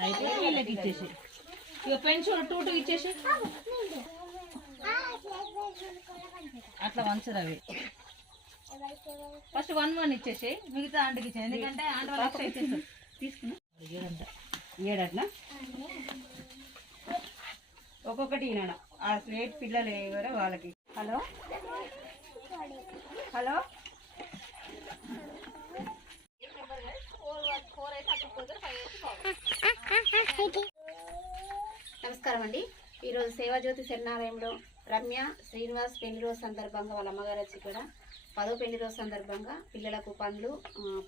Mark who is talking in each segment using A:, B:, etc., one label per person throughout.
A: అయితే వీళ్ళకి ఇచ్చేసి ఇక పెన్షన్ టూ టూ ఇచ్చేసి అట్లా వంచరు అవి ఫస్ట్ వన్ వన్ ఇచ్చేసి మిగతా ఆంటకి ఇచ్చేసి ఎందుకంటే ఆంట వాళ్ళు తీసుకున్నా ఏడంట?
B: ఏడట్లా ఒక్కొక్కటి ఈనాడ ఆ స్లేట్ పిల్లలు ఎవరో వాళ్ళకి. హలో? హలో?
C: నమస్కారం అండి. ఈరోజు సేవాజ్యోతి శరణాలయంలో రమ్య శ్రీనివాస్ పెళ్ళి రోజు సందర్భంగా వాళ్ళ అమ్మగారు వచ్చి ఇక్కడ పదో పెళ్ళి రోజు సందర్భంగా పిల్లలకు పండ్లు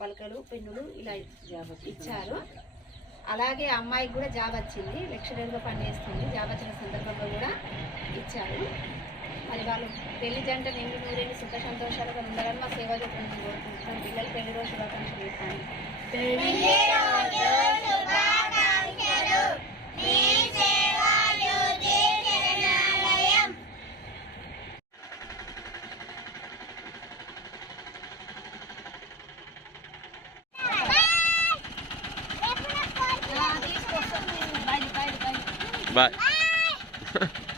C: పలకలు పెన్నులు ఇలా ఇచ్చారు. అలాగే ఆ అమ్మాయికి కూడా జాబ్ వచ్చింది. లెక్చరర్గా పనిచేస్తుంది. జాబ్ వచ్చిన సందర్భంగా కూడా ఇచ్చారు. మరి వాళ్ళు పెళ్ళి జంట నిండు నూరేళ్ళు సుఖ సంతోషాలుగా ఉండాలని మా సేవ నుంచి కోరుకుంటున్నాం. పిల్లలు పెళ్ళి రోజు శుభాకాంక్షలు ఇస్తాను
D: Bye. Ah!